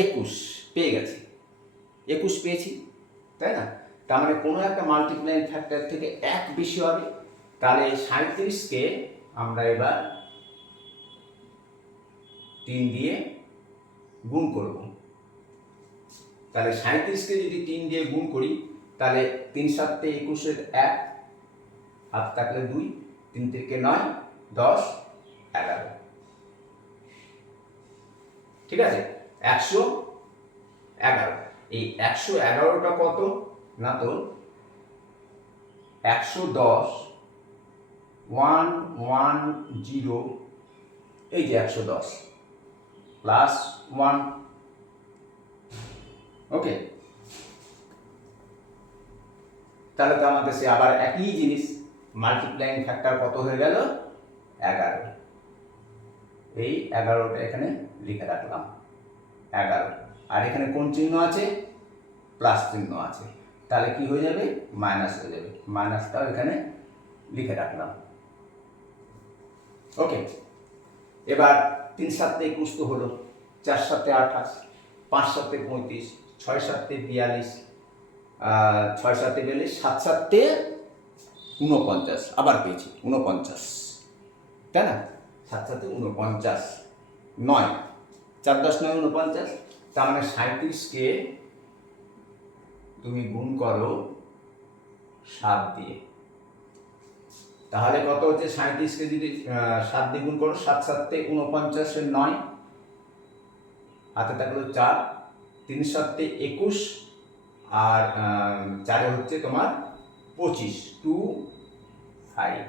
21 পেয়ে গেছি, 21 পেয়েছি, তাই না। তার মানে কোনো একটা মাল্টিপ্লাইং ফ্যাক্টর থেকে 1 বেশি হবে। তাহলে 37কে আমরা এবার 3 দিয়ে গুণ করব। তাহলে 37কে যদি 3 দিয়ে গুণ করি তাহলে 3 7 21 1, হাত থাকলে 2, 3 থেকে 9, 10, 11। ঠিক আছে, 111। এই 111টা কত না, তো 110 110, এই যে 110 প্লাস 1। ওকে, তাহলে তো আমাদের সে আবার একই জিনিস, মাল্টিপ্লাইং ফ্যাক্টর কত হয়ে গেল, 11। এই 11টা এখানে লিখে রাখলাম 11, আর এখানে কোন চিহ্ন আছে, প্লাস চিহ্ন আছে, তাহলে কি হয়ে যাবে, মাইনাস হয়ে যাবে, মাইনাসটাও এখানে লিখে রাখলাম। ওকে, এবার 3 7 21 তো হলো, 4 7 28, 5 7 35, 6 7 42, 6 7 42, 7 7 49, আবার পেয়েছি 49, তাই না, 7 7 49, 9, 4 10 9 49, তার মানে 37কে তুমি গুণ করো 7 দিয়ে, তাহলে কত হচ্ছে, 37কে যদি 7 দিয়ে গুণ করো, 7 7 49, 9, হাতে থাকলো 4, 3 7 21, আর 4 হচ্ছে তোমার 25, 2 5,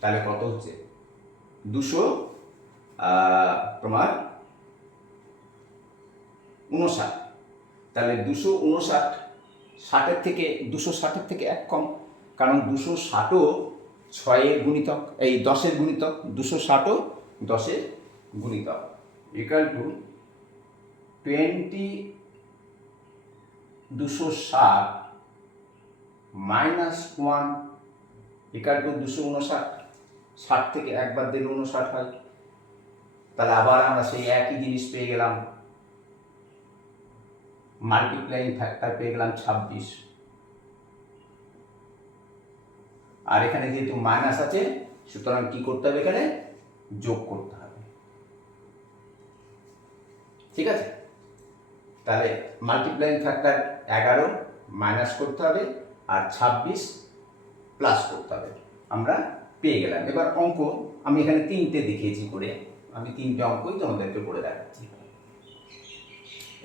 তাহলে কত হচ্ছে 200 তোমার 59। তাহলে 259, 60-এর থেকে 260-এর থেকে 1 কম, কারণ 260ও 6-এর গুণিতক, এই 10-এর গুণিতক, 260ও 10-এর গুণিতক, equal to 20 260 minus 1 equal to 259। 60 থেকে একবার দিলে 59 হয়, তাহলে আবার আমরা সেই একই জিনিস পেয়ে গেলাম, মাল্টিপ্লাইং ফ্যাক্টর পেয়ে গেলাম 26, আর এখানে যেহেতু মাইনাস আছে সুতরাং কি করতে হবে, এখানে যোগ করতে হবে। ঠিক আছে, তাহলে মাল্টিপ্লাইং ফ্যাক্টর 11 মাইনাস করতে হবে আর 26 প্লাস করতে হবে, আমরা পেয়ে গেলাম। এবার অঙ্ক আমি এখানে 3টে দেখিয়েছি করে, আমি 3টে অঙ্কই তোমাদেরকে করে দেখাচ্ছি।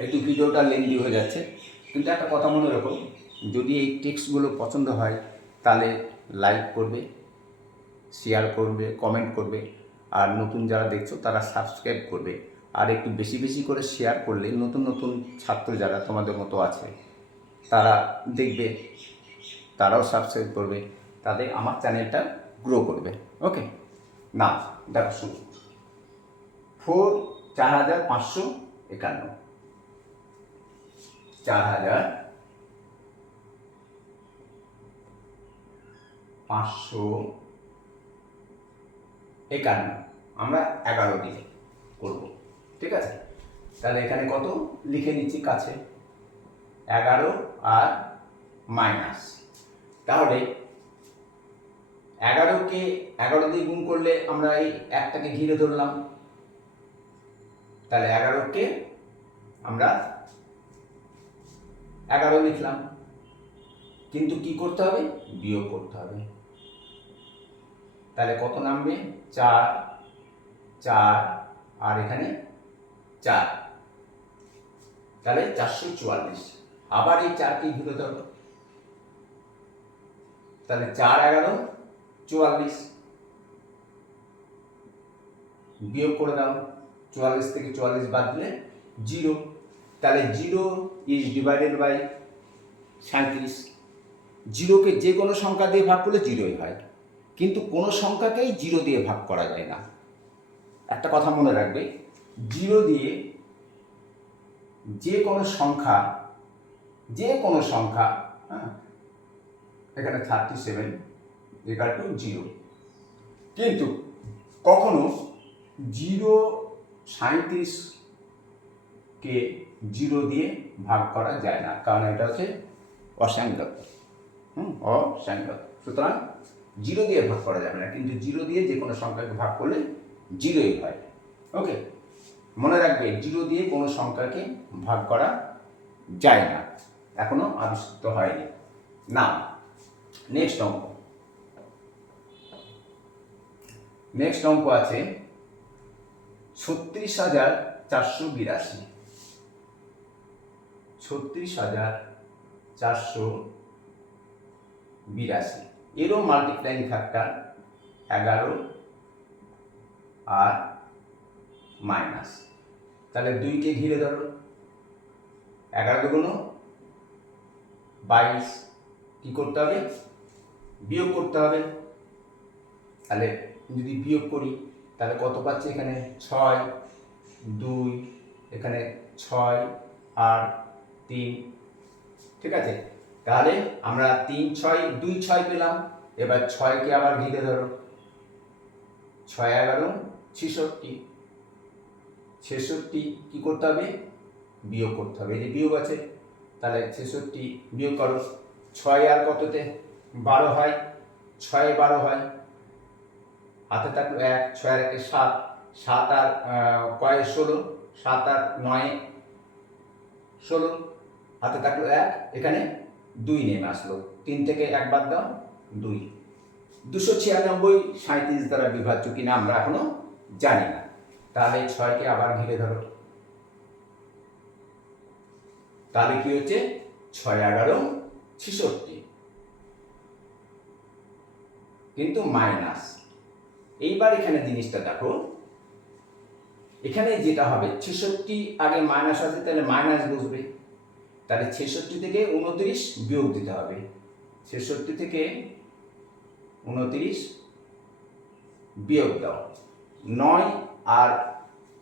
একটু ভিডিওটা লেন্দি হয়ে যাচ্ছে, কিন্তু একটা কথা মনে রাখো, যদি এই টেক্সটগুলো পছন্দ হয় তাহলে লাইক করবে, শেয়ার করবে, কমেন্ট করবে, আর নতুন যারা দেখছো তারা সাবস্ক্রাইব করবে। আর একটু বেশি বেশি করে শেয়ার করলে নতুন নতুন ছাত্র যারা তোমাদের মতো আছে তারা দেখবে, তারাও সাবস্ক্রাইব করবে, তাদের আমার চ্যানেলটা গ্রো করবে। ওকে, না দেখো শুরু, 4551, 4551 আমরা 11 দিয়ে করব। ঠিক আছে, তাহলে এখানে কত লিখে নিচ্ছি কাছে, 11 আর মাইনাস, তাহলে 11কে 11 দিয়ে গুণ করলে আমরা এই একটাকে ঘিরে ধরলাম, তাহলে 11কে আমরা 11 লিখলাম, কিন্তু কি করতে হবে, বিয়োগ করতে হবে, তাহলে কত নামবে, 4 4 আর এখানে 4, তাহলে 444, আবার এই 4কে ঘিরে ধরো, তাহলে 4 11 44, বিয়োগ করে দাও, 44 থেকে 44 বাদ দিলে 0, তাহলে 0 ইজ ডিভাইডেড বাই 37। 0কে যে কোনো সংখ্যা দিয়ে ভাগ করলে 0ই হয়, কিন্তু কোনো সংখ্যাকেই 0 দিয়ে ভাগ করা যায় না। একটা কথা মনে রাখবে, 0 দিয়ে যে কোনো সংখ্যা, হ্যাঁ, এখানে 37 ইকুয়াল টু 0, কিন্তু কখনো 37কে 0 দিয়ে ভাগ করা যায় না, কারণ এটা হচ্ছে অসংখ্যক, অসংখ্যক, সুতরাং 0 দিয়ে ভাগ করা যাবে না, কিন্তু 0 দিয়ে যে কোনো সংখ্যাকে ভাগ করলে জিরোই হয়। ওকে, মনে রাখবে জিরো দিয়ে কোনো সংখ্যাকে ভাগ করা যায় না, এখনো আবিষ্কৃত হয়নি। না, নেক্সট অঙ্ক আছে 36,482। 36,482, এরও মাল্টিপ্লাইং ফ্যাক্টর 11 আর মাইনাস। তাহলে 2কে ঘিরে ধরো, 11 দুগুণ 22, কি করতে হবে? বিয়োগ করতে হবে। তাহলে যদি বিয়োগ করি তাহলে কত পাচ্ছি? এখানে 6, 2, এখানে 6 আর 3, ঠিক আছে। তাহলে আমরা 3, 6, 2, 6 পেলাম। এবার 6কে আবার ঘিরে ধরো, 6, 11, 66। 66 কি করতে হবে? বিয়োগ করতে হবে। এই যে বিয়োগ আছে, তাহলে 66 বিয়োগ করো। 6 আর কততে 12 হয়, 6 12 হয়, হাতে থাকলো 1, 6 আর 1 7, 7 আর কয়ে 16, 7 আর 9 16, হাতে থাকলো 1, এখানে 2 নেমে আসলো। 3 থেকে 1 বাদ দাও, 2। 296 37 দ্বারা বিভাজ্য কিনা আমরা এখনো জানি না। তাহলে 6কে আবার ঘিরে ধরো, তাহলে কি হচ্ছে? 6, 11, 66, কিন্তু মাইনাস। এইবার এখানে জিনিসটা দেখো, এখানে যেটা হবে 66 আগে মাইনাস আছে, তাহলে মাইনাস বসবে। তাহলে 66 থেকে 29 বিয়োগ দিতে হবে। 66 থেকে 29 বিয়োগ দাও। 9 আর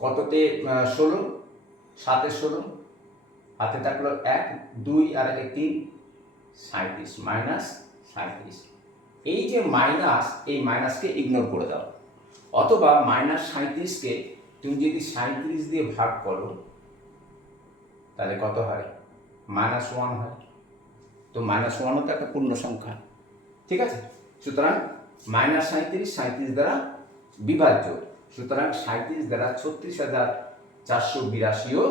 কততে 16, 7 এ 16, হাতে থাকলো 1, 2 আর 1 3, 37, মাইনাস 37। এই যে মাইনাস, এই মাইনাসকে ইগনোর করে দাও, অথবা মাইনাস 37কে তুমি যদি 37 দিয়ে ভাগ করো তাহলে কত হয়? -1 হয়। তো -1ও তো একটা পূর্ণ সংখ্যা, ঠিক আছে। সুতরাং -37 37 দ্বারা বিভাজ্য। সুতরাং 37 দ্বারা 36,482ও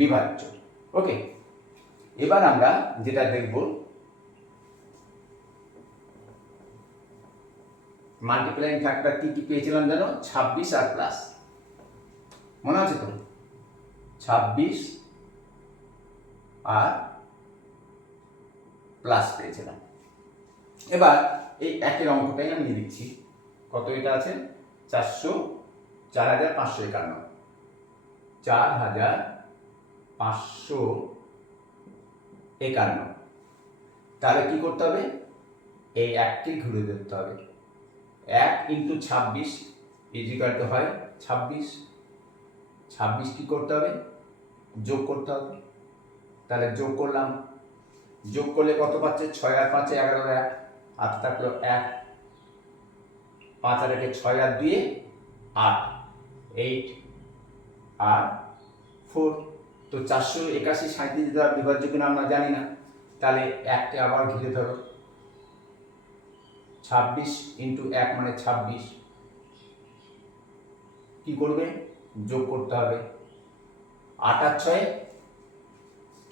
বিভাজ্য। ওকে, এবার আমরা যেটা দেখব, মাল্টিপ্লাইং ফ্যাক্টর কি কি পেয়েছিলাম জানো? 26 আর প্লাস, মনে আছে তো? 26 আর প্লাস পেয়েছিলাম। এবার এই একের অঙ্কটাই আমি লিখছি। কত এটা আছে? 4,551, 4,551। তাহলে কি করতে হবে? এই 1কে ঘুরে ধরতে হবে। 1 × 26 = হয় 26। 26 কি করতে হবে? যোগ করতে হবে। তাহলে যোগ করলাম, যোগ করলে কত পাচ্ছে? 6 আর 5 11 1, হাতে থাকলো 1, 5 আর 1 6 আর 2 8, 8 আর 4। তো 481 37 দ্বারা বিভাজ্য কিনা আমরা জানি না। তাহলে 1কে আবার ঘিরে ধরো, 26 × 1 মানে 26, কি করবে? যোগ করতে হবে। 8 আর 6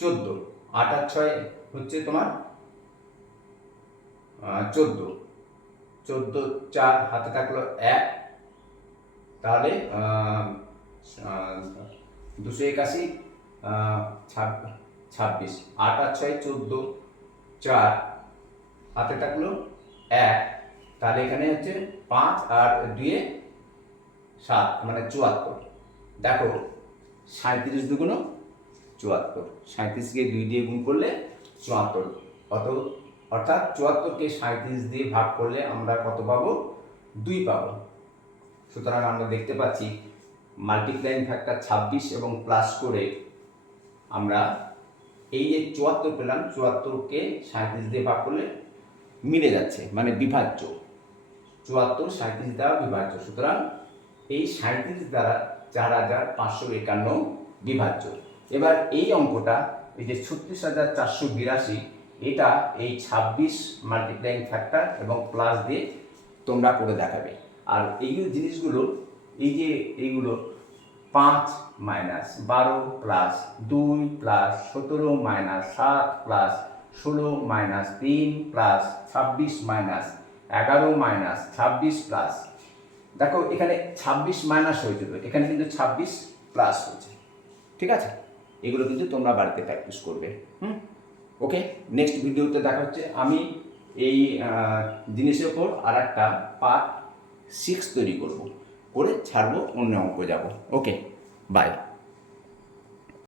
14, 8 আর 6 হচ্ছে তোমার 14, 14 4, হাতে থাকলো 1, তাহলে 281 26, 8 আর 6 14, 4, হাতে থাকলো 1, তাহলে এখানে হচ্ছে 5 আর 2 7 মানে 74। দেখো 37 দুগুণ 74, 37কে 2 দিয়ে গুণ করলে 74, অর্থাৎ 74কে 37 দিয়ে ভাগ করলে আমরা কত পাবো? 2 পাবো। সুতরাং আমরা দেখতে পাচ্ছি মাল্টিপ্লাইং ফ্যাক্টর 26 এবং প্লাস করে আমরা এই যে 74 পেলাম, 74কে 37 দিয়ে ভাগ করলে মিলে যাচ্ছে, মানে বিভাজ্য। 74 37 দ্বারা বিভাজ্য। সুতরাং এই 37 দ্বারা 4,551 বিভাজ্য। এবার এই অঙ্কটা, এই যে 36,482, এটা এই 26 মাল্টিপ্লাইং ফ্যাক্টর এবং প্লাস দিয়ে তোমরা করে দেখাবে। আর এই জিনিসগুলো এই যে এইগুলো 5 minus 12 plus 2 plus 17 minus 7 plus 16 minus 3 plus 26 minus 11 minus 26 plus, দেখো এখানে 26 মাইনাস হয়েছিল, এখানে কিন্তু 26 প্লাস হয়েছে। ঠিক আছে, এগুলো কিন্তু তোমরা বাড়িতে প্র্যাকটিস করবে। ওকে, নেক্সট ভিডিওতে দেখা হচ্ছে। আমি এই জিনিসের ওপর আর একটা পার্ট 6 তৈরি করব, করে ছাড়বো, অন্য অঙ্ক যাব। ওকে, বাই।